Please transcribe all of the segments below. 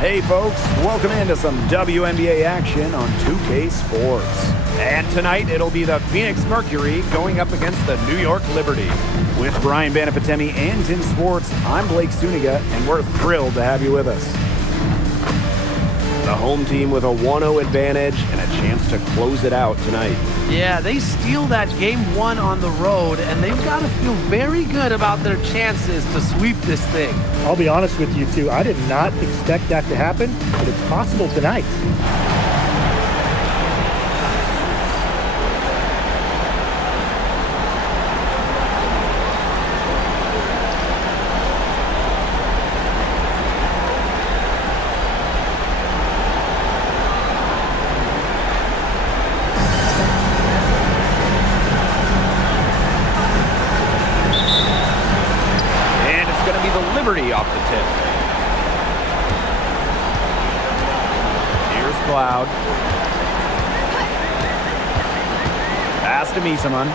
Hey folks, welcome into some WNBA action on 2K Sports. And tonight it'll be the Phoenix Mercury going up against the New York Liberty. With Brian Banafitemi and Tim Swartz, I'm Blake Suniga, and we're thrilled to have you with us. The home team with a 1-0 advantage and a chance to close it out tonight. Yeah, they steal that game one on the road, and they've got to feel very good about their chances to sweep this thing. I'll be honest with you, too. I did not expect that to happen, but it's possible tonight. Liberty off the tip. Here's Cloud. Pass to Misaman.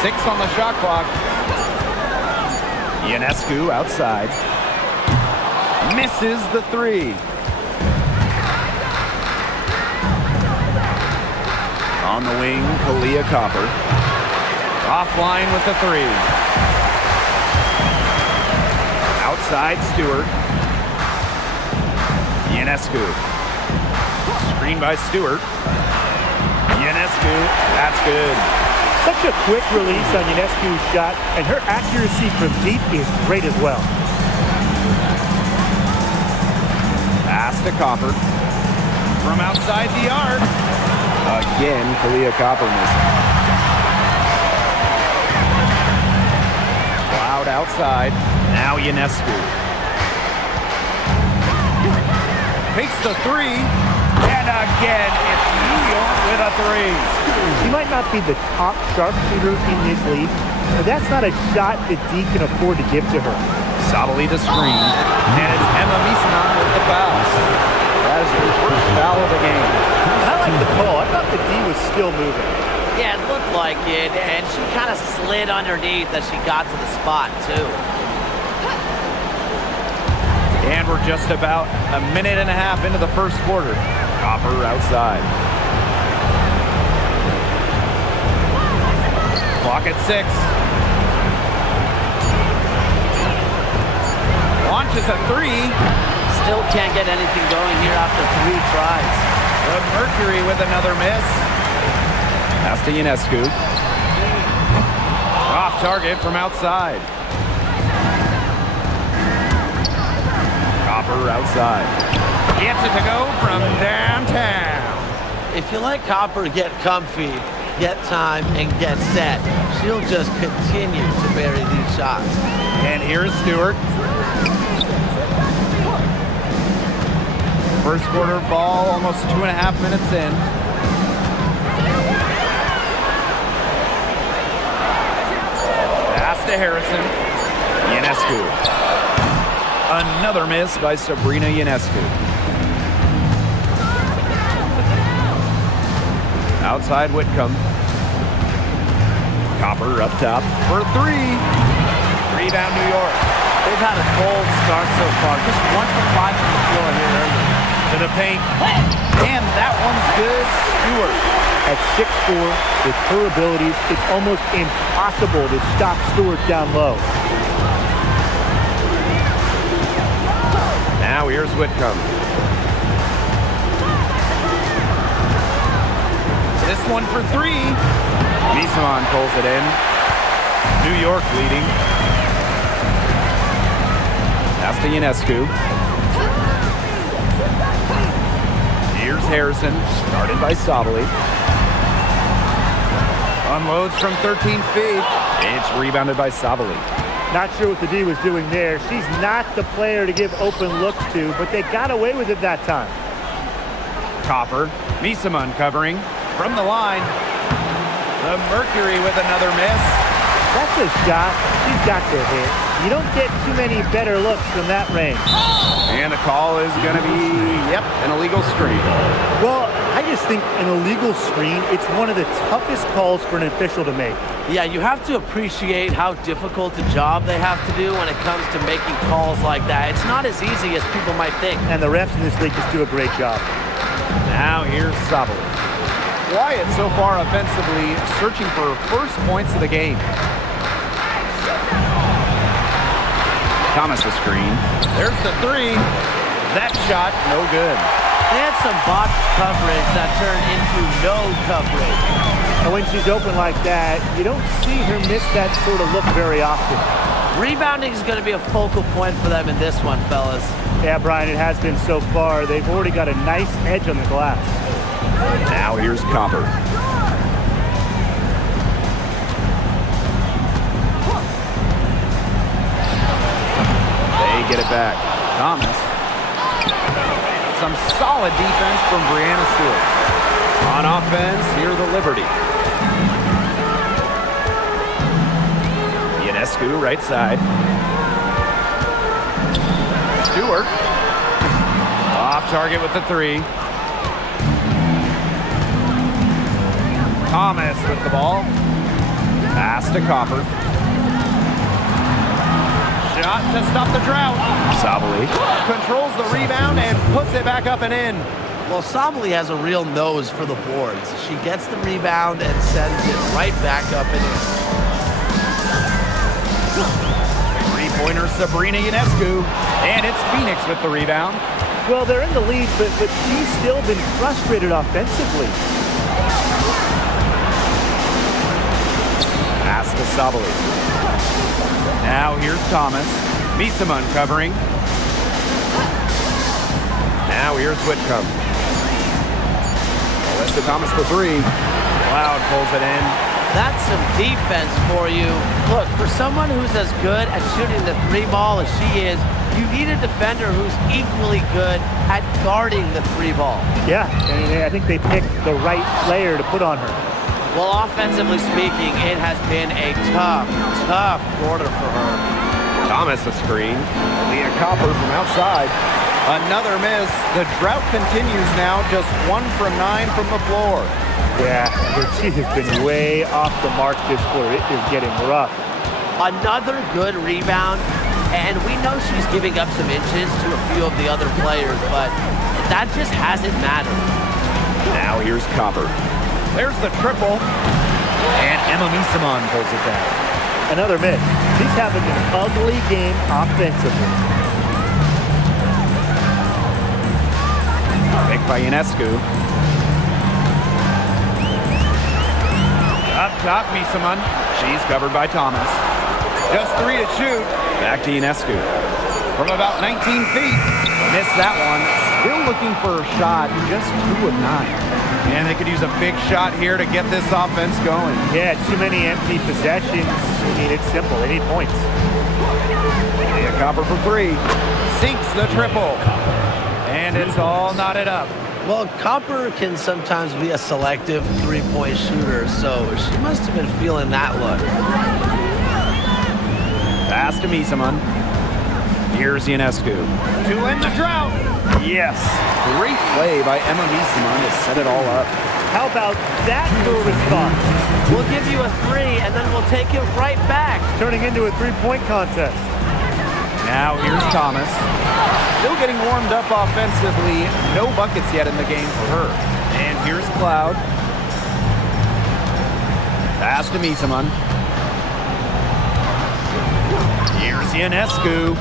Six on the shot clock. Ionescu outside. Misses the three. On the wing, Kalia Copper. Offline with the three. Outside, Stewart. Ionescu. Screen by Stewart. Ionescu, that's good. Such a quick release on Ionescu's shot, and her accuracy from deep is great as well. Pass to Copper. From outside the arc. Again, Kalia Copper missing. Outside, now Ionescu. Takes the three, and again, it's New York with a three. She might not be the top sharpshooter in this league, but that's not a shot that D can afford to give to her. Sabali to screen, and it's Emma Misaman with the foul. That is her first foul of the game. I like the call. I thought the D was still moving. Yeah, it looked like it, and she kind of slid underneath as she got to the spot, too. And we're just about a minute and a half into the first quarter. Copper outside. Clock at 6. Launches a three. Still can't get anything going here after 3 tries. The Mercury with another miss. Pass to Ionescu. Off target from outside. Copper outside. Gets it to go from downtown. If you let Copper get comfy, get time, and get set, she'll just continue to bury these shots. And here's Stewart. First quarter ball, almost 2.5 minutes in. To Harrison. Ionescu. Another miss by Sabrina Ionescu. Outside Whitcomb. Copper up top for three. Rebound New York. They've had a cold start so far. Just 1 for 5 from the floor here early. To the paint. And that one's good. Stewart. At 6'4", with her abilities, it's almost impossible to stop Stewart down low. Now here's Whitcomb. This one for three. Misaman pulls it in. New York leading. Pass to Ionescu. Here's Harrison, started by Sabali. Unloads from 13 feet. It's rebounded by Sabali. Not sure what the D was doing there. She's not the player to give open looks to, but they got away with it that time. Copper. Misaman covering from the line. The Mercury with another miss. That's a shot she's got to hit. You don't get too many better looks from that range. And the call is going to be, an illegal screen. Well, I just think an illegal screen, it's one of the toughest calls for an official to make. Yeah, you have to appreciate how difficult a job they have to do when it comes to making calls like that. It's not as easy as people might think. And the refs in this league just do a great job. Now here's Sabali. Wyatt so far offensively searching for first points of the game. Thomas the screen. There's the three. That shot, no good. They had some botched coverage that turned into no coverage. And when she's open like that, you don't see her miss that sort of look very often. Rebounding is going to be a focal point for them in this one, fellas. Yeah, Brian, it has been so far. They've already got a nice edge on the glass. Now here's Copper. They get it back. Thomas. Some solid defense from Brianna Stewart. On offense, here the Liberty. Ionescu, right side. Stewart. Off target with the three. Thomas with the ball. Pass to Copper. Shot to stop the drought. Sabali controls the rebound and puts it back up and in. Well, Sabali has a real nose for the boards. She gets the rebound and sends it right back up and in. Three-pointer Sabrina Ionescu. And it's Phoenix with the rebound. Well, they're in the lead, but she's still been frustrated offensively. Pass to Sabali. Now here's Thomas. Misaman covering. Now here's Whitcomb. That's to Thomas for three. Cloud pulls it in. That's some defense for you. Look, for someone who's as good at shooting the three ball as she is, you need a defender who's equally good at guarding the three ball. Yeah, and I think they picked the right player to put on her. Well, offensively speaking, it has been a tough quarter for her. Thomas a screen. Leah Copper from outside. Another miss. The drought continues now, just 1 from 9 from the floor. Yeah, but she has been way off the mark this quarter. It is getting rough. Another good rebound, and we know she's giving up some inches to a few of the other players, but that just hasn't mattered. Now here's Copper. There's the triple. And Emma Misaman pulls it down. Another miss. She's having an ugly game offensively. Picked by Ionescu. Up top, Misaman. She's covered by Thomas. Just 3 to shoot. Back to Ionescu. From about 19 feet. Missed that one. Still looking for a shot. Just 2 of 9. And they could use a big shot here to get this offense going. Yeah, too many empty possessions. I mean, it's simple. They need points. Leah Copper for 3. Sinks the triple. And it's all knotted up. Well, Copper can sometimes be a selective three-point shooter, so she must have been feeling that look. Pass to Misaman. Here's Ionescu. To end the drought. Yes. Great play by Emma Misaman to set it all up. How about that for a response? We'll give you a 3, and then we'll take it right back. Turning into a three-point contest. Now here's Thomas. Still getting warmed up offensively. No buckets yet in the game for her. And here's Cloud. Pass to Misaman. Here's Ionescu.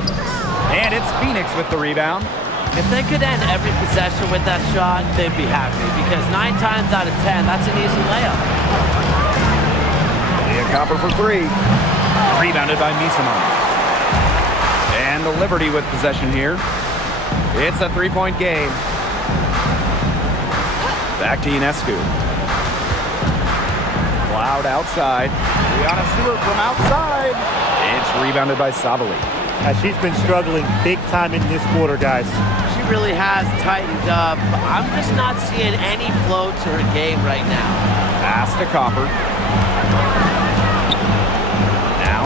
And it's Phoenix with the rebound. If they could end every possession with that shot, they'd be happy, because 9 times out of 10, that's an easy layup. Leah Copper for 3. Rebounded by Misaman. And the Liberty with possession here. It's a 3-point game. Back to Ionescu. Cloud outside. Brianna Stewart from outside. It's rebounded by Sabali. She's been struggling big time in this quarter, guys. She really has tightened up. I'm just not seeing any flow to her game right now. Pass to Copper.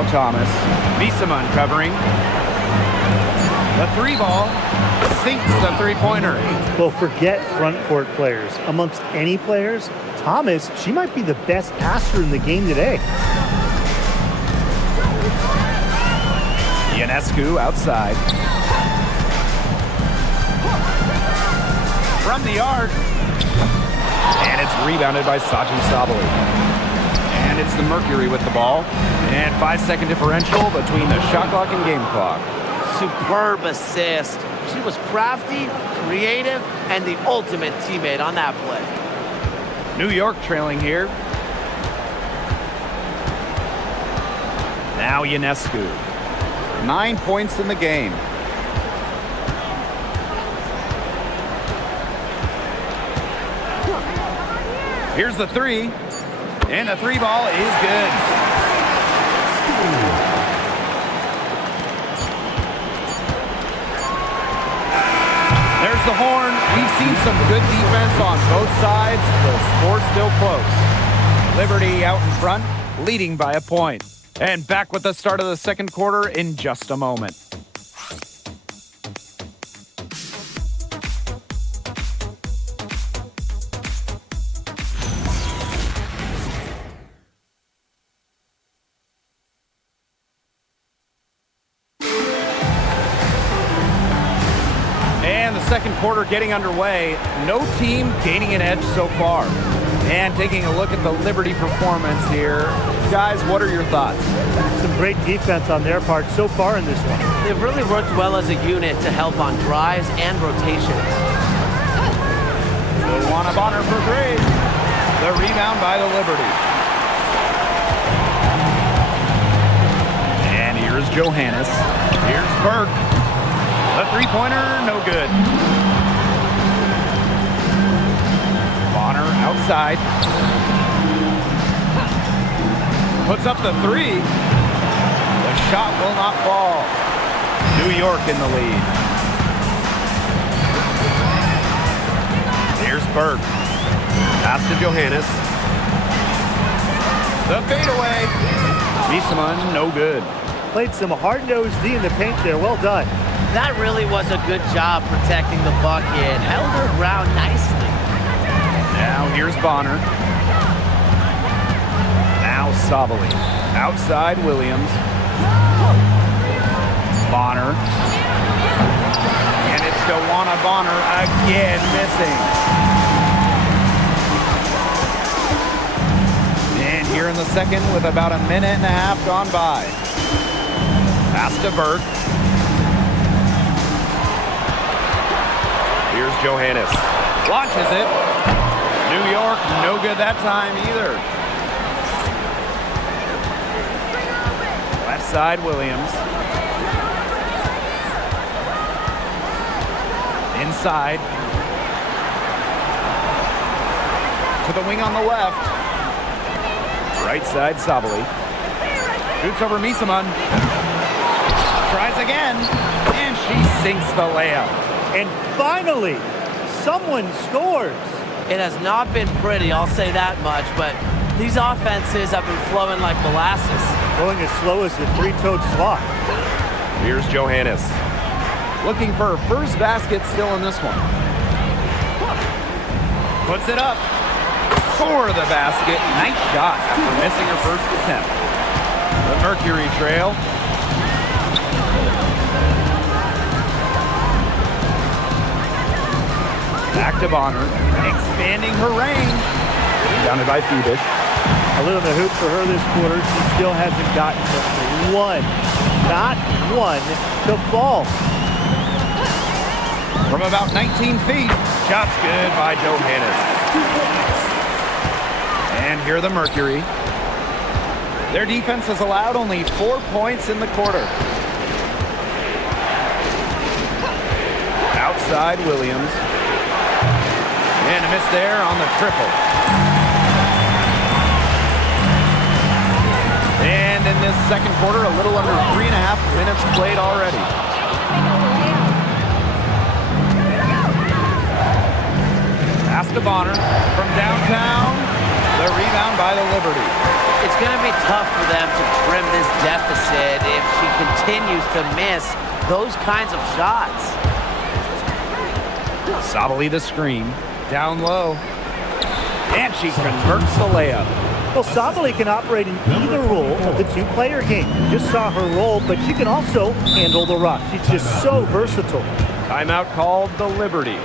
Thomas. Misaman covering. The three ball sinks the three-pointer. Well, forget front court players. Amongst any players, Thomas, she might be the best passer in the game today. Ionescu outside. From the arc. And it's rebounded by Satu Sabali. And it's the Mercury with the ball. And 5-second differential between the shot clock and game clock. Superb assist. She was crafty, creative, and the ultimate teammate on that play. New York trailing here. Now Ionescu. 9 points in the game. Here's the three. And the three ball is good. There's the horn. We've seen some good defense on both sides. The score's still close. Liberty out in front, leading by a point. And back with the start of the second quarter in just a moment. Second quarter getting underway. No team gaining an edge so far. And taking a look at the Liberty performance here. Guys, what are your thoughts? Some great defense on their part so far in this one. They've really worked well as a unit to help on drives and rotations. Luana Bonner for three. The rebound by the Liberty. And here's Johannes. Here's Burke. The three-pointer, no good. Bonner outside. Puts up the three. The shot will not fall. New York in the lead. Here's Burke. Pass to Johannes. The fadeaway. Misaman, no good. Played some hard-nosed D in the paint there. Well done. That really was a good job protecting the bucket. Held her ground nicely. Now here's Bonner. Now Sabali. Outside Williams. Bonner. And it's Luana Bonner again missing. And here in the second with about a minute and a half gone by. Pass to Burke. Here's Johannes. Launches it. New York, no good that time either. Left side, Williams. Inside. To the wing on the left. Right side, Sabali. Shoots over Misaman. Tries again. And she sinks the layup. And finally, someone scores. It has not been pretty, I'll say that much, but these offenses have been flowing like molasses. Going as slow as the three-toed sloth. Here's Johannes. Looking for her first basket still in this one. Puts it up for the basket. Nice shot after missing her first attempt. The Mercury trail. Back to Bonner, expanding her range. Rebounded by Phoebus. A little in the hoop for her this quarter. She still hasn't gotten to one, not one, to fall. From about 19 feet, shot's good by Johannes. And here the Mercury. Their defense has allowed only 4 points in the quarter. Outside Williams. And a miss there on the triple. And in this second quarter, a little under 3.5 minutes played already. Pass to Bonner from downtown. The rebound by the Liberty. It's going to be tough for them to trim this deficit if she continues to miss those kinds of shots. Sabali the screen, down low, and she converts the layup. Well, Sabali can operate in either role of the two-player game. You just saw her role, but she can also handle the rock. She's just so versatile. Timeout called the Liberty.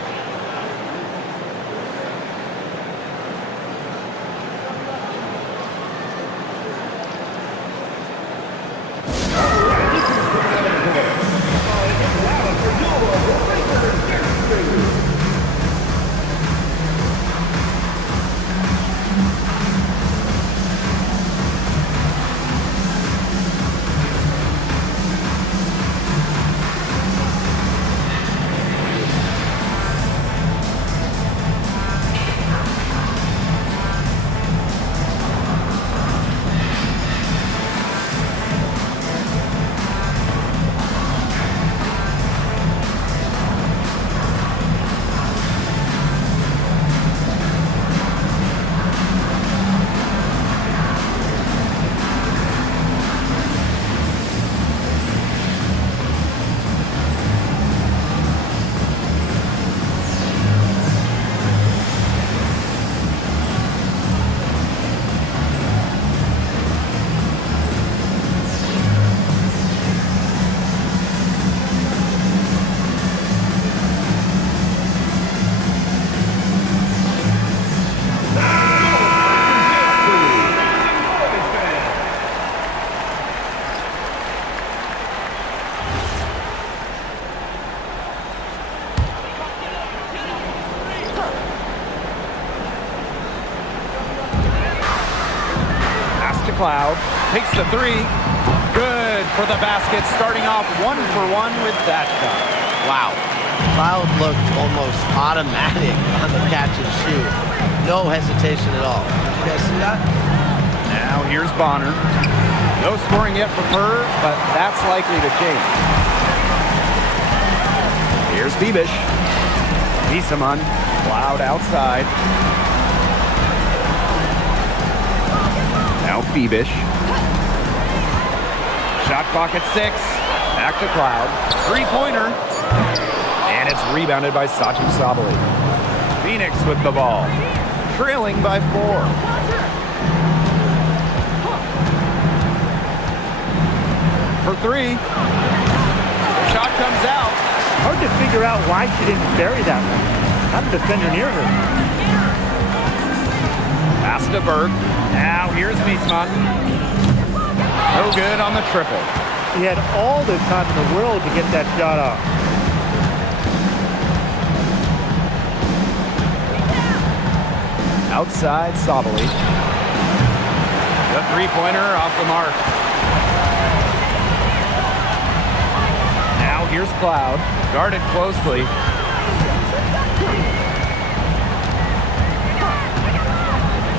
Cloud takes the three. Good for the basket, starting off 1-for-1 with that shot. Wow. Cloud looked almost automatic on the catch and shoot. No hesitation at all. Did you guys see that? Now here's Bonner. No scoring yet from her, but that's likely to change. Here's Bebish. Bisaman. Cloud outside. Now Bebish. Shot clock at 6. Back to Cloud. Three-pointer. And it's rebounded by Sachi Sabali. Phoenix with the ball. Trailing by 4. For 3. The shot comes out. Hard to figure out why she didn't bury that one. Not a defender near her. Pass to Berg. Now here's Miesman. No good on the triple. She had all the time in the world to get that shot off. Outside Sabali. The three-pointer off the mark. Now here's Cloud. Guarded closely.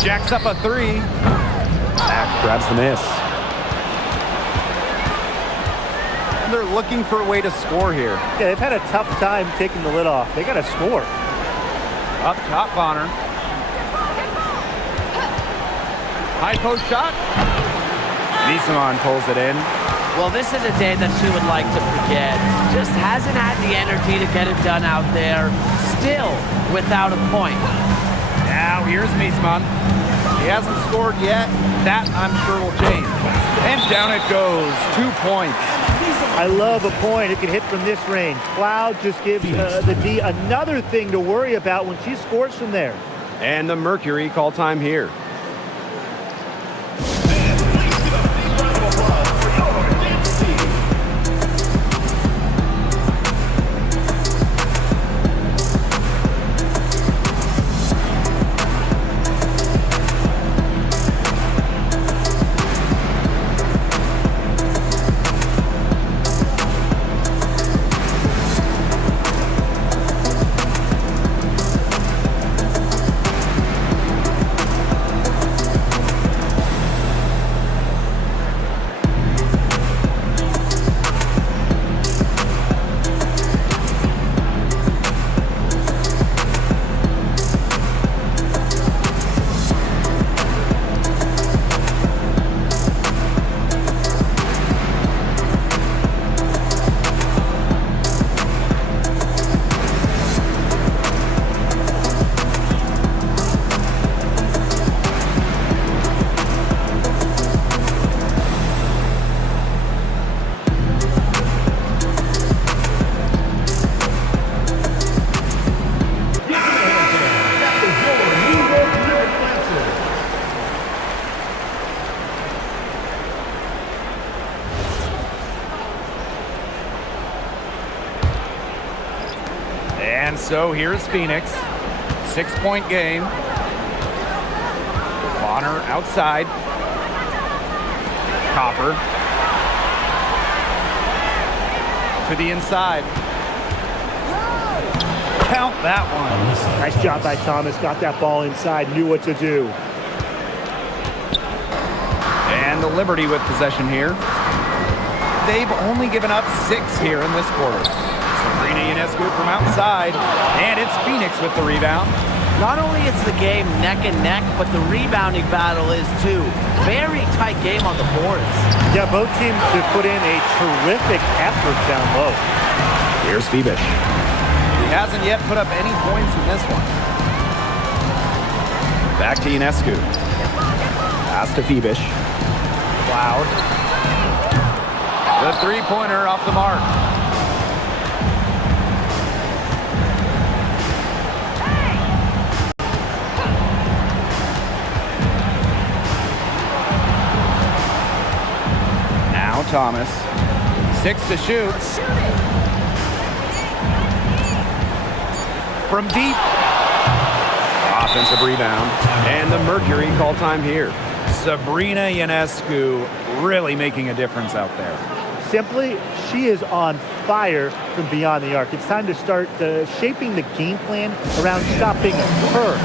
Jacks up a 3. Back grabs the miss. And they're looking for a way to score here. Yeah, they've had a tough time taking the lid off. They got to score. Up top, Bonner. High post shot. Nisaman pulls it in. Well, this is a day that she would like to forget. Just hasn't had the energy to get it done out there. Still without a point. Now here's Miesman. He hasn't scored yet. That, I'm sure, will change. And down it goes. 2 points. I love a point. It can hit from this range. Cloud just gives the D another thing to worry about when she scores from there. And the Mercury call time here. And so here's Phoenix. 6-point game. Bonner outside. Copper. To the inside. Count that one. Nice job by Thomas. Got that ball inside, knew what to do. And the Liberty with possession here. They've only given up 6 here in this quarter. Sabrina Ionescu from outside. And it's Phoenix with the rebound. Not only is the game neck and neck, but the rebounding battle is too. Very tight game on the boards. Yeah, both teams have put in a terrific effort down low. Here's Fibish. He hasn't yet put up any points in this one. Back to Ionescu. Pass to Fibish. Cloud. The three-pointer off the mark. Now Thomas. 6 to shoot. From deep. Offensive rebound. And the Mercury call time here. Sabrina Ionescu really making a difference out there. Simply, she is on fire from beyond the arc. It's time to start shaping the game plan around stopping her.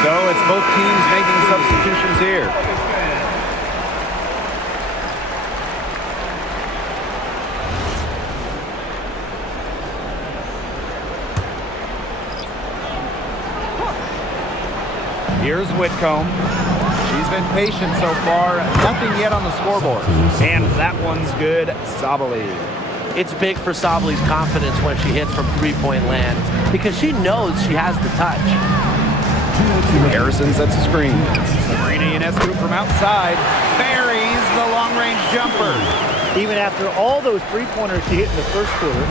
So it's both teams making substitutions here. Here's Whitcomb. She's been patient so far. Nothing yet on the scoreboard. And that one's good. Sabali. It's big for Sabali's confidence when she hits from three-point land because she knows she has the touch. Harrison sets a screen. Sabrina Ionescu from outside buries the long-range jumper. Even after all those three-pointers she hit in the first quarter,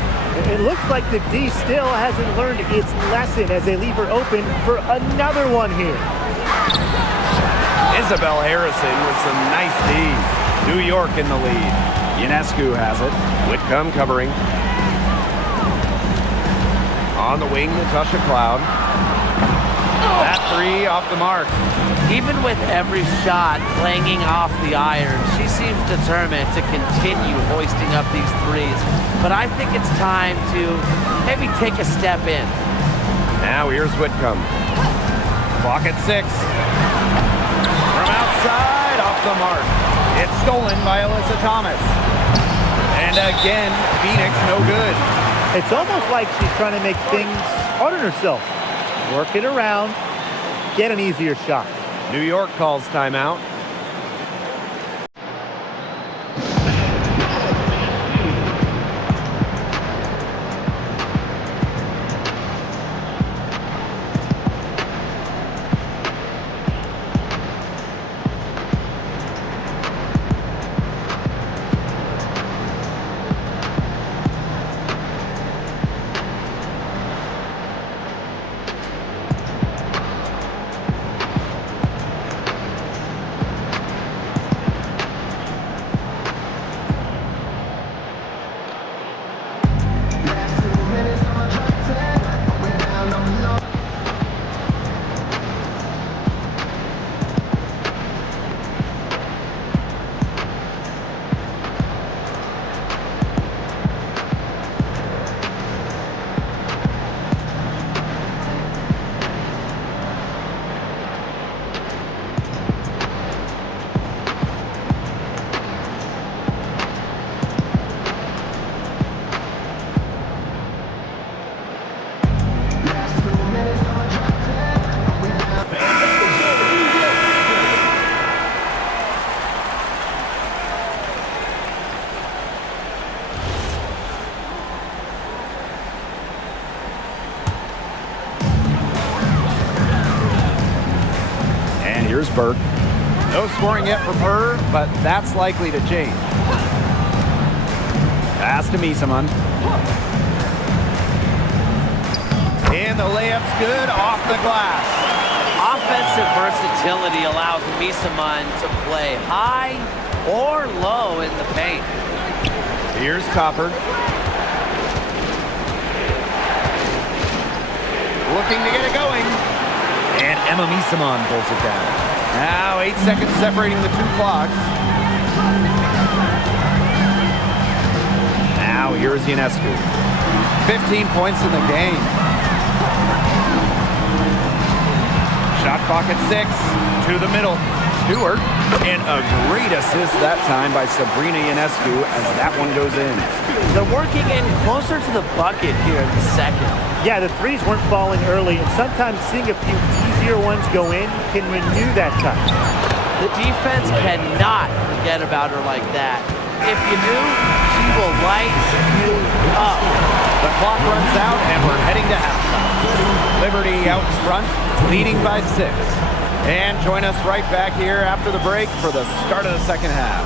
it looks like the D still hasn't learned its lesson as they leave her open for another one here. Isabel Harrison with some nice D. New York in the lead. Ionescu has it. Whitcomb covering. On the wing, Natasha Cloud. That three off the mark. Even with every shot clanging off the iron, she seems determined to continue hoisting up these threes. But I think it's time to maybe take a step in. Now here's Whitcomb. Clock at 6. From outside, off the mark. It's stolen by Alyssa Thomas. And again, Phoenix no good. It's almost like she's trying to make things hard on herself. Work it around, get an easier shot. New York calls timeout. Here's Burke. No scoring yet from her, but that's likely to change. Pass to Misaman. And the layup's good off the glass. Offensive versatility allows Misaman to play high or low in the paint. Here's Copper. Looking to get it going. And Emma Misaman pulls it down. Now 8 seconds separating the two clocks. Now here's Ionescu. 15 points in the game. Shot clock at 6. To the middle. Stewart. And a great assist that time by Sabrina Ionescu as that one goes in. They're working in closer to the bucket here in the second. Yeah, the threes weren't falling early, and sometimes seeing a few easier ones go in can renew that touch. The defense cannot forget about her like that. If you do, she will light you up. The clock runs out, and we're heading to halftime. Liberty out front, leading by 6. And join us right back here after the break for the start of the second half.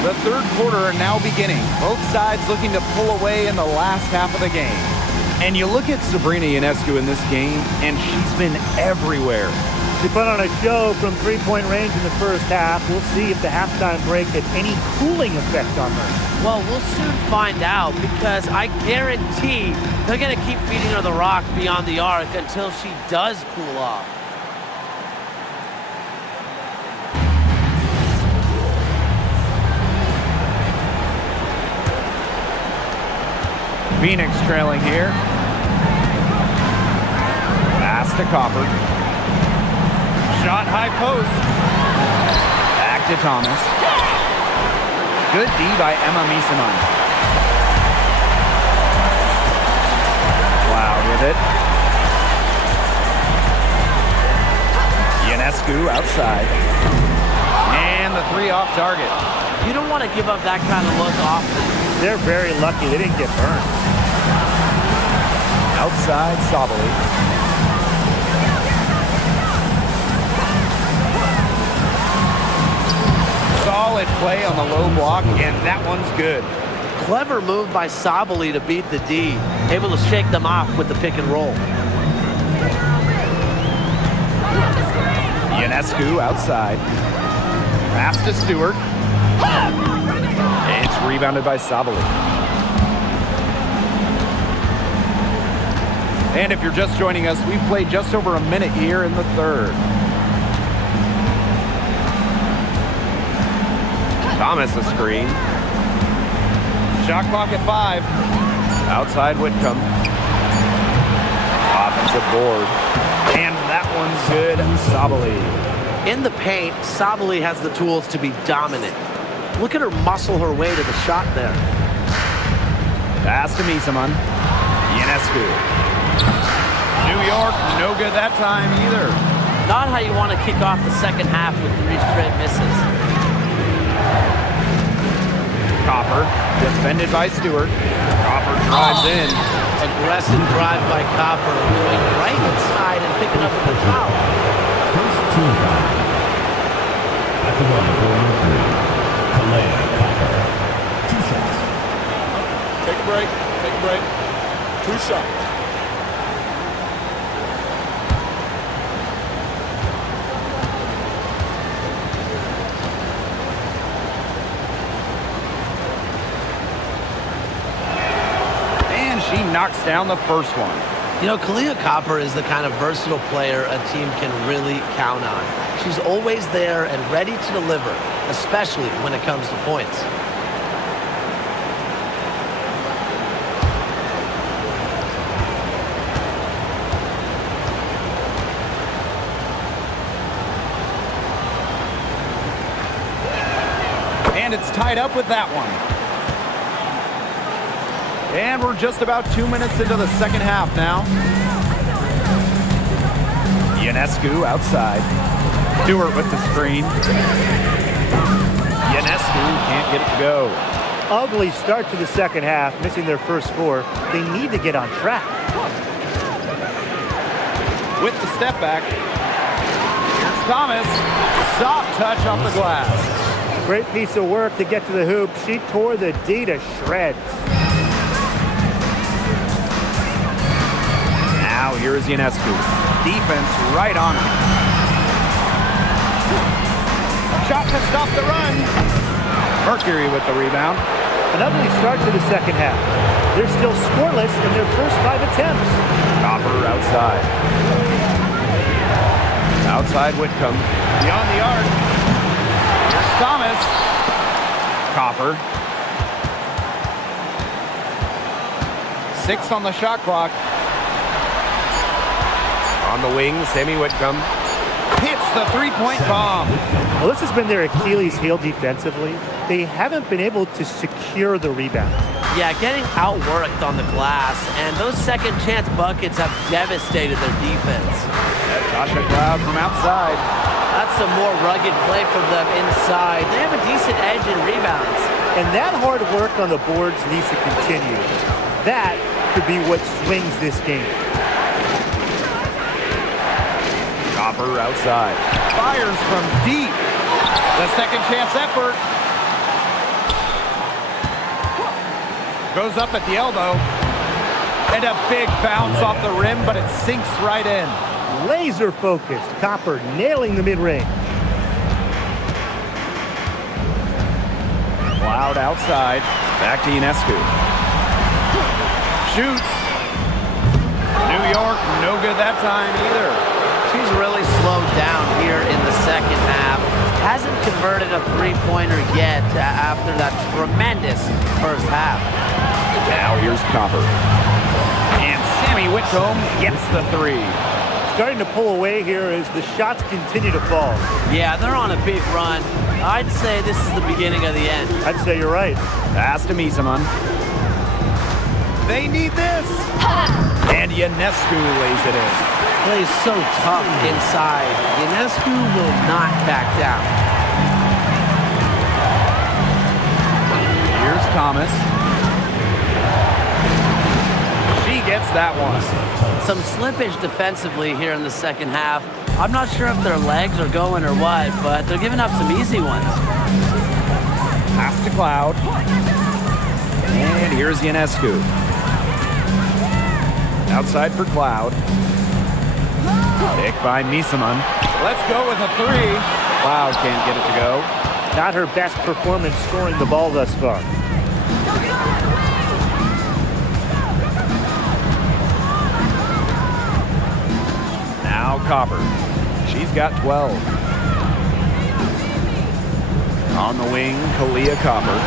The third quarter now beginning. Both sides looking to pull away in the last half of the game. And you look at Sabrina Ionescu in this game, and she's been everywhere. She put on a show from three-point range in the first half. We'll see if the halftime break had any cooling effect on her. Well, we'll soon find out because I guarantee they're going to keep feeding her the rock beyond the arc until she does cool off. Phoenix trailing here. Pass to Copper. Shot high post. Back to Thomas. Good D by Emma Misaman. Cloud with it. Ionescu outside. And the three off target. You don't want to give up that kind of look often. They're very lucky they didn't get burned. Outside Sabali. Solid play on the low block, and that one's good. Clever move by Sabali to beat the D. Able to shake them off with the pick and roll. Ionescu outside. Pass to Stewart. It's rebounded by Sabali. And if you're just joining us, we've played just over a minute here in the third. Thomas a screen. Shot clock at 5. Outside Whitcomb. Offensive board. And that one's good. Sabali. In the paint, Sabali has the tools to be dominant. Look at her muscle her way to the shot there. Pass to Misaman. Ionescu. New York, no good that time either. Not how you want to kick off the second half with 3 straight misses. Copper, defended by Stewart. Copper drives in. Aggressive drive by Copper, going right inside and picking up a good foul. First team foul. At the line for Mercury, Kalea Copper. 2 shots. shot. And she knocks down the first one. You know, Kalia Copper is the kind of versatile player a team can really count on. She's always there and ready to deliver, especially when it comes to points. And it's tied up with that one. And we're just about 2 minutes into the second half now. Ionescu outside. Stewart with the screen. Ionescu can't get it to go. Ugly start to the second half, missing their first 4. They need to get on track. With the step back. Here's Thomas. Soft touch off the glass. Great piece of work to get to the hoop. She tore the D to shreds. Now here's Ionescu. Defense right on her. Shot to stop the run. Mercury with the rebound. An ugly start to the second half. They're still scoreless in their first 5 attempts. Copper outside. Outside Whitcomb. Beyond the arc. Here's Thomas. Copper. 6 on the shot clock. On the wing, Sammy Whitcomb hits the three-point bomb. Well, this has been their Achilles heel defensively. They haven't been able to secure the rebound. Yeah, getting outworked on the glass, and those second chance buckets have devastated their defense. Tasha Cloud from outside. That's some more rugged play from them inside. They have a decent edge in rebounds. And that hard work on the boards needs to continue. That could be what swings this game. Copper outside. Fires from deep. The second chance effort. Goes up at the elbow. And a big bounce off the rim, but it sinks right in. Laser focused. Copper nailing the mid-range. Cloud outside. Back to Ionescu. Shoots. New York, no good that time either. She's really slowed down here in the second half. Hasn't converted a three-pointer yet after that tremendous first half. Now here's Copper. And Sammy Whitcomb gets the 3. Starting to pull away here as the shots continue to fall. Yeah, they're on a big run. I'd say this is the beginning of the end. I'd say you're right. Pass to Misaman. They need this. And Ionescu lays it in. Plays so tough inside. Ionescu will not back down. Here's Thomas. She gets that one. Some slippage defensively here in the second half. I'm not sure if their legs are going or what, but they're giving up some easy ones. Pass to Cloud. And here's Ionescu. Outside for Cloud. Pick by Misaman. Let's go with a 3. Cloud can't get it to go. Not her best performance scoring the ball thus far. Now Copper. She's got 12. On the wing, Kalia Copper.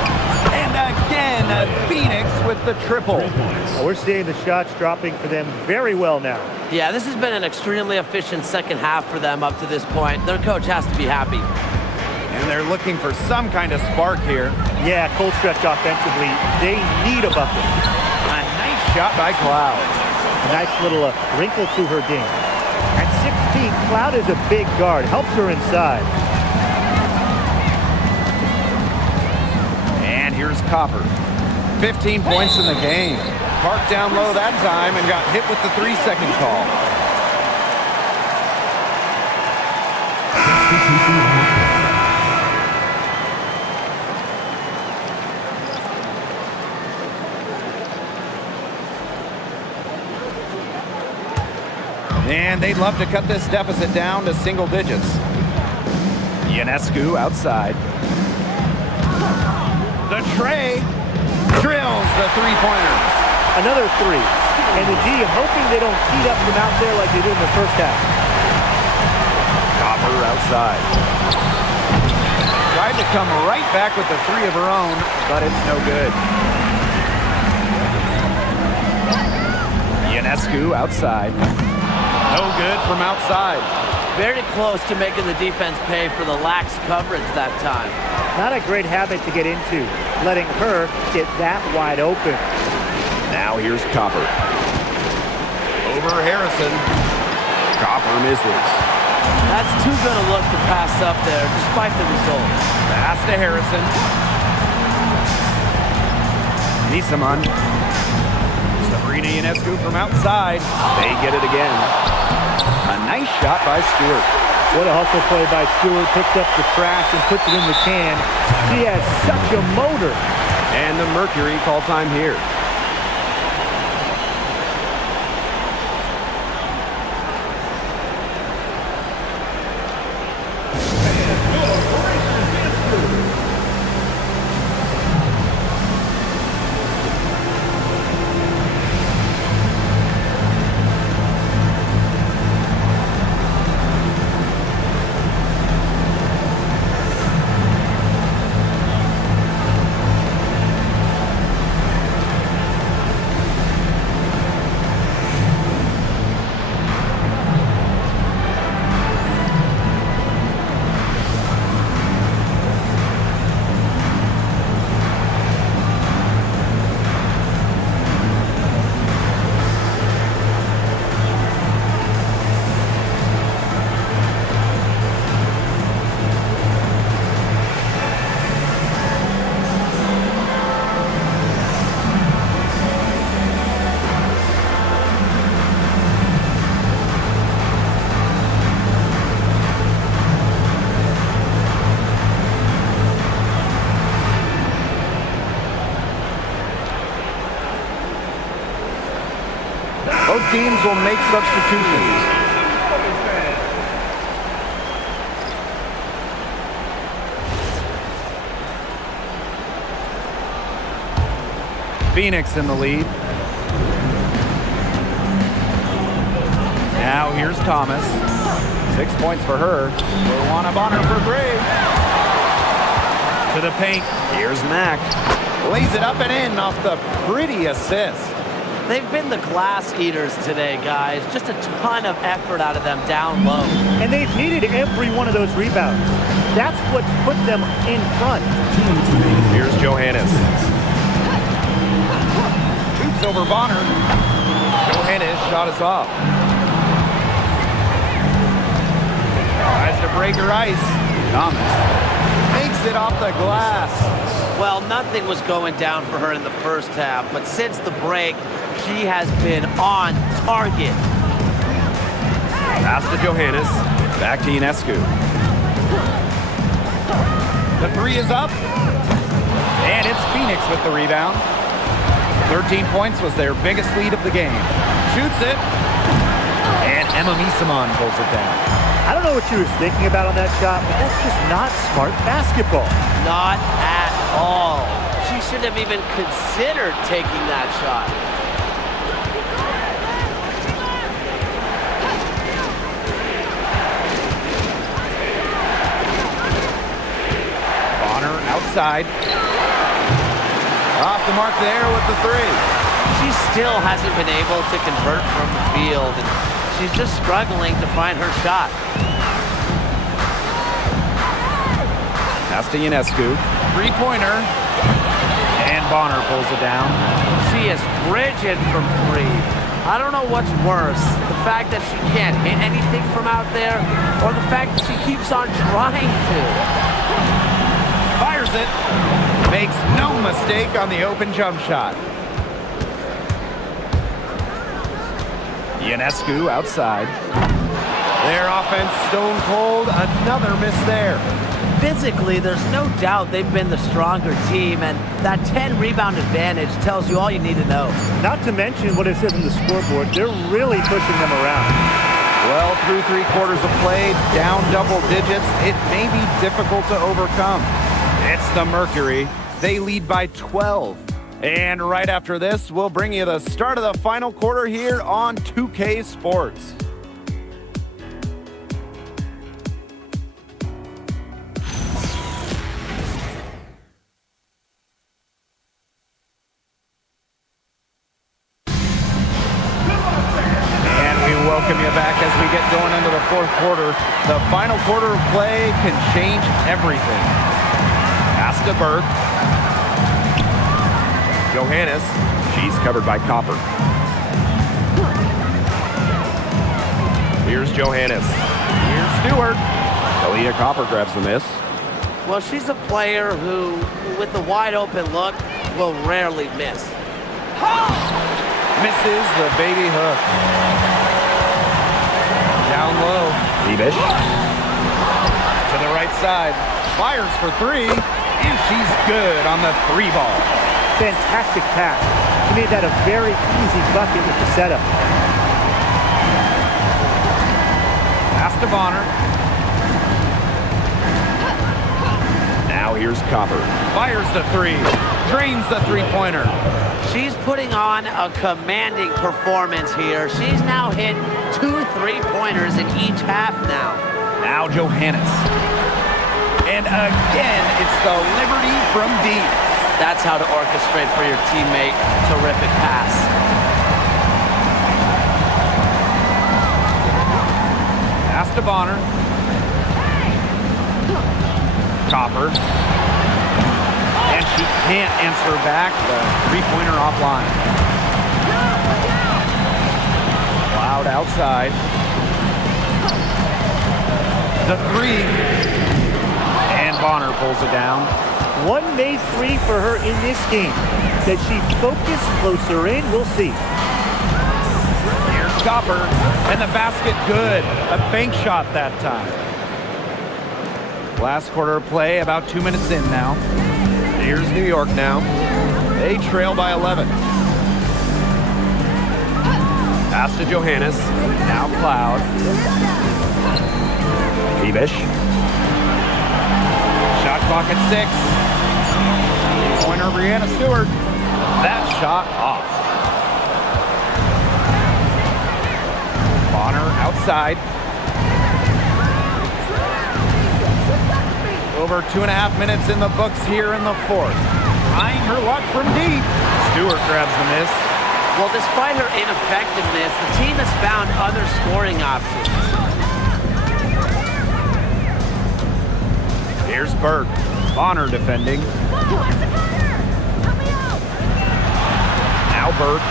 And again, Phoenix with the triple. Well, we're seeing the shots dropping for them very well now. Yeah, this has been an extremely efficient second half for them up to this point. Their coach has to be happy. And they're looking for some kind of spark here. Yeah, cold stretch offensively. They need a bucket. A nice shot by Cloud. A nice little wrinkle to her game. At 6 feet, Cloud is a big guard. Helps her inside. And here's Copper. 15 points in the game. Parked down low that time and got hit with the 3-second call. And they'd love to cut this deficit down to single digits. Ionescu outside. The tray drills the three-pointer. Another three. And the D hoping they don't heat up from out there like they did in the first half. Copper outside. Tried to come right back with the three of her own, but it's no good. Ionescu outside. No good from outside. Very close to making the defense pay for the lax coverage that time. Not a great habit to get into, letting her get that wide open. Now here's Copper. Over Harrison. Copper misses. That's too good a look to pass up there, despite the result. Pass to Harrison. Nisaman. Sabrina Ionescu from outside. They get it again. A nice shot by Stewart. What a hustle play by Stewart. Picks up the trash and puts it in the can. She has such a motor. And the Mercury call time here. Both teams will make substitutions. Phoenix in the lead. Now here's Thomas. 6 points for her. Luana Bonner for three. To the paint. Here's Mack. Lays it up and in off the pretty assist. They've been the glass eaters today, guys. Just a ton of effort out of them down low. And they've needed every one of those rebounds. That's what's put them in front. Here's Johannes. Shoots over Bonner. Johannes shot us off. Tries to break her ice. Thomas makes it off the glass. Well, nothing was going down for her in the first half, but since the break, she has been on target. Pass to Johannes. Back to Ionescu. The three is up. And it's Phoenix with the rebound. 13 points was their biggest lead of the game. Shoots it. And Emma Misaman pulls it down. I don't know what she was thinking about on that shot, but that's just not smart basketball. Not at all. She shouldn't have even considered taking that shot. Bonner outside. Off the mark there with the three. She still hasn't been able to convert from the field, and she's just struggling to find her shot. Pass to Ionescu. Three-pointer. And Bonner pulls it down. She is frigid from three. I don't know what's worse, the fact that she can't hit anything from out there, or the fact that she keeps on trying to. Fires it. Makes no mistake on the open jump shot. Ionescu outside. Their offense stone cold. Another miss there. Physically, there's no doubt they've been the stronger team, and that 10-rebound advantage tells you all you need to know. Not to mention what it says on the scoreboard. They're really pushing them around. Well, through 3/4 of play, down double digits, it may be difficult to overcome. It's the Mercury. They lead by 12. And right after this, we'll bring you the start of the final quarter here on 2K Sports. Welcome you back as we get going into the fourth quarter. The final quarter of play can change everything. Pass to Berg. Johannes. She's covered by Copper. Here's Johannes. Here's Stewart. Aaliyah Copper grabs the miss. Well, she's a player who, with a wide open look, will rarely miss. Misses the baby hook. Down low. Ebish. To the right side. Fires for three. And she's good on the 3-ball. Fantastic pass. She made that a very easy bucket with the setup. Pass to Bonner. Now here's Copper. Fires the three. Drains the three-pointer. She's putting on a commanding performance here. She's now hit 2 3-pointers in each half now. Now Johannes. And again, it's the Liberty from deep. That's how to orchestrate for your teammate. Terrific pass. Pass to Bonner. Copper. And she can't answer back the 3-pointer offline. Loud outside. The three. And Bonner pulls it down. One made three for her in this game. Does she focus closer in? We'll see. Here's Copper. And the basket good. A bank shot that time. Last quarter of play, about 2 minutes in now. Here's New York now. They trail by 11. Pass to Johannes. Now Cloud. Ebish. Shot clock at 6. Pointer Brianna Stewart. That shot off. Bonner outside. Over 2.5 minutes in the books here in the fourth. Trying her luck from deep. Stewart grabs the miss. Well, despite her ineffectiveness, the team has found other scoring options. Here's Berg. Bonner defending. Now Berg.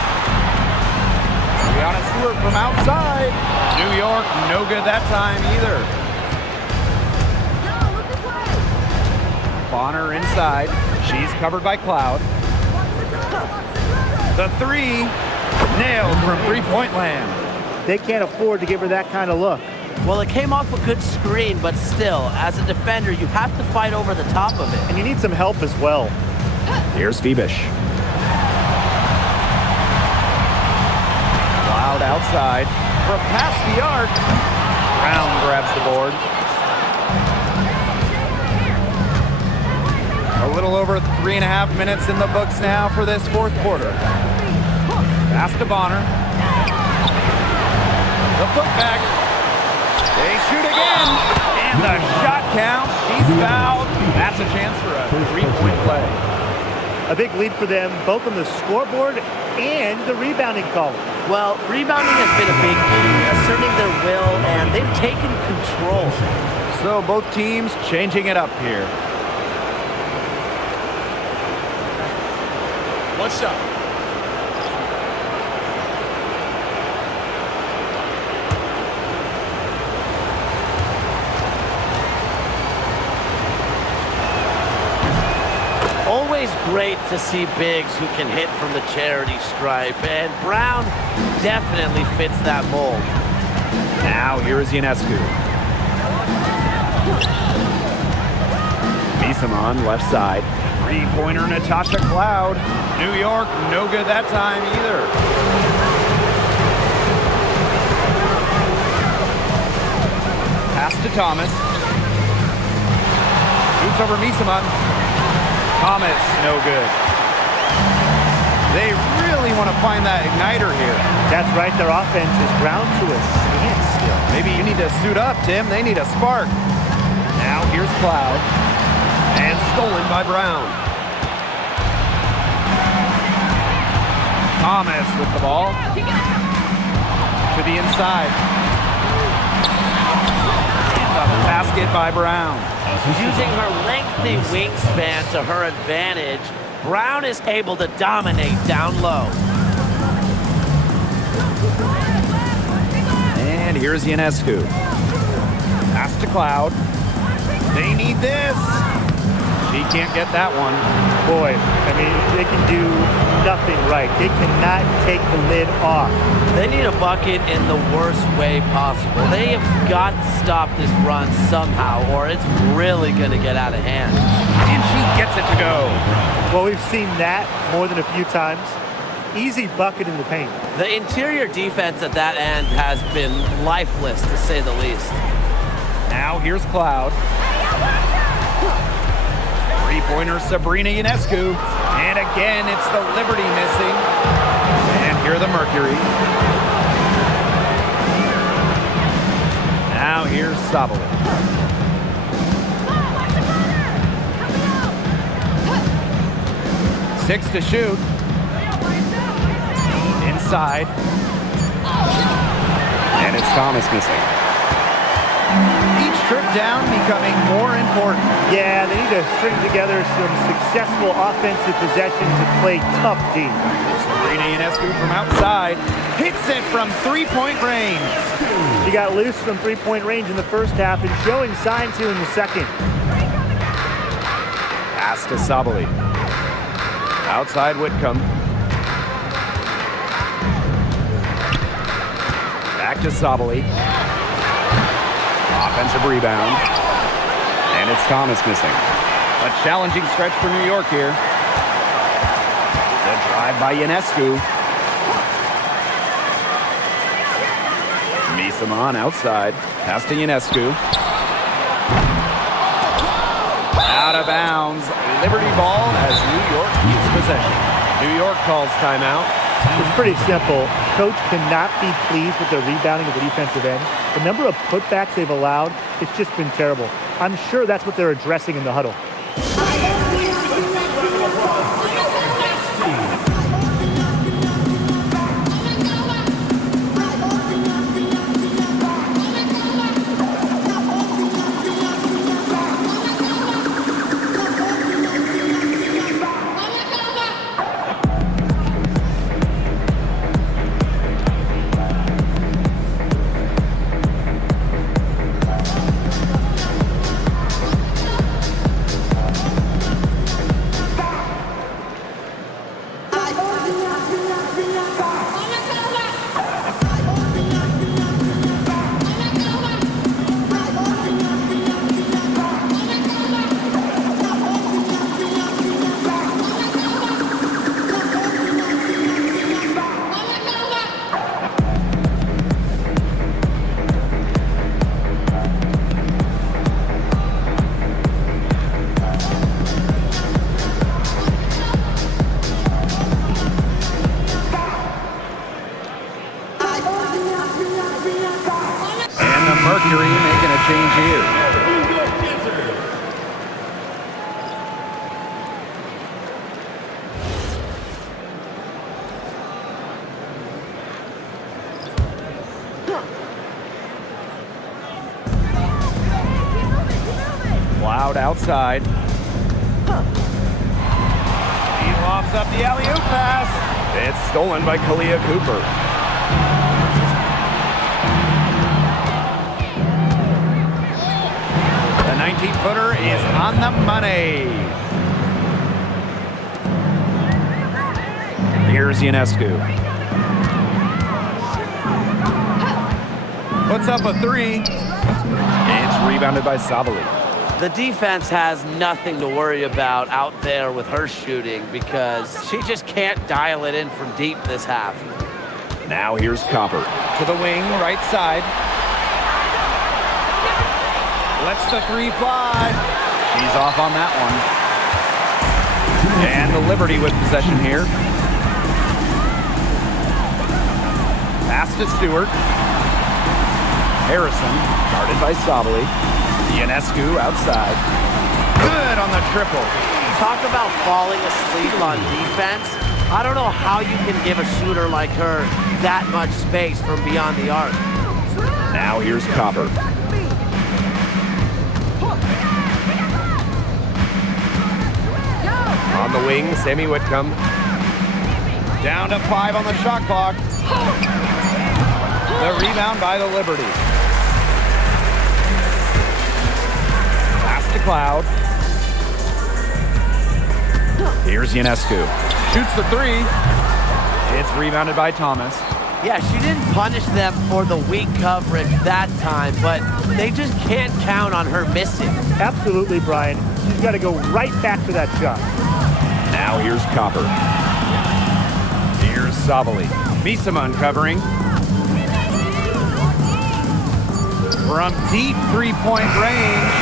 Brianna Stewart from outside. New York, no good that time either. Bonner inside. She's covered by Cloud. The three. Nailed from three-point land. They can't afford to give her that kind of look. Well, it came off a good screen, but still, as a defender, you have to fight over the top of it. And you need some help as well. Here's Phoebish. Cloud outside. From past the arc. Brown grabs the board. A little over 3.5 minutes in the books now for this fourth quarter. Pass to Bonner. The putback. They shoot again. And the shot count. She's fouled. That's a chance for a 3-point play. A big lead for them, both on the scoreboard and the rebounding column. Well, rebounding has been a big key, asserting their will, and they've taken control. So both teams changing it up here. What's up? Always great to see bigs who can hit from the charity stripe, and Brown definitely fits that mold. Now here is Ionescu. Misamon left side. Three-pointer Natasha Cloud. New York, no good that time either. Pass to Thomas. Shoots over Misaman. Thomas, no good. They really want to find that igniter here. That's right. Their offense is ground to a standstill. Maybe you need to suit up, Tim. They need a spark. Now here's Cloud. And stolen by Brown. Thomas with the ball. To the inside. In the basket by Brown. Using her lengthy wingspan to her advantage, Brown is able to dominate down low. And here's Ionescu. Pass to Cloud. They need this. She can't get that one. Boy, I mean, they can do nothing right. They cannot take the lid off. They need a bucket in the worst way possible. They have got to stop this run somehow, or it's really going to get out of hand. And she gets it to go. Well, we've seen that more than a few times. Easy bucket in the paint. The interior defense at that end has been lifeless, to say the least. Now here's Cloud. Three-pointer Sabrina Ionescu. And again, it's the Liberty missing. And here are the Mercury. Now here's Sabali. Six to shoot. Inside. And it's Thomas missing. Each trip down becoming more important. Yeah, they need to string together some successful offensive possessions and play tough D. Sabrina Ionescu from outside hits it from three-point range. She got loose from three-point range in the first half and showing signs here in the second. Pass to Sabali. Outside Whitcomb. Back to Sabali. Offensive rebound. And it's Thomas missing. A challenging stretch for New York here. The drive by Ionescu. Misaman outside. Pass to Ionescu. Out of bounds. Liberty ball as New York keeps possession. New York calls timeout. It's pretty simple. Coach cannot be pleased with their rebounding at the defensive end. The number of putbacks they've allowed, it's just been terrible. I'm sure that's what they're addressing in the huddle. Mercury making a change here. Loud outside. He lobs up the alley-oop pass. It's stolen by Kalia Cooper. The 19-footer is on the money. Here's Ionescu. Puts up a three. It's rebounded by Sabali. The defense has nothing to worry about out there with her shooting because she just can't dial it in from deep this half. Now here's Copper to the wing, right side. Lets the three fly. She's off on that one. And the Liberty with possession here. Pass to Stewart. Harrison, guarded by Sabali. Ionescu outside. Good on the triple. Talk about falling asleep on defense. I don't know how you can give a shooter like her that much space from beyond the arc. Now here's Copper. On the wing, Sammy Whitcomb. Down to 5 on the shot clock. The rebound by the Liberty. Pass to Cloud. Here's Ionescu. Shoots the three. It's rebounded by Thomas. Yeah, she didn't punish them for the weak coverage that time, but they just can't count on her missing. Absolutely, Brian. She's got to go right back to that shot. Now here's Copper. Here's Sabali. Misama uncovering. From deep three-point range.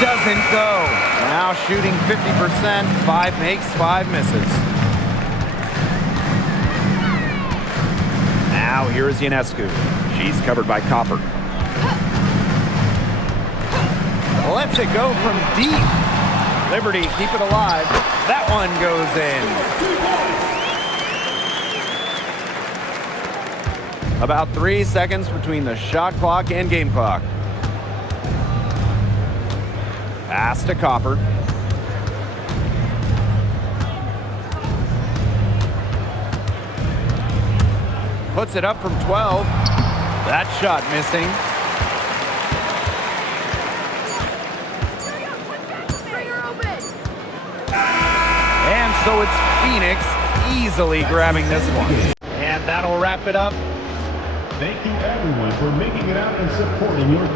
Doesn't go. Now shooting 50%. 5 makes, 5 misses. Now here's Ionescu. She's covered by Copper. Lets it go from deep. Liberty, keep it alive. That one goes in. About 3 seconds between the shot clock and game clock. Pass to Copper. Puts it up from 12. That shot missing. And so it's Phoenix easily grabbing this one. And that'll wrap it up. Thank you everyone for making it out and supporting your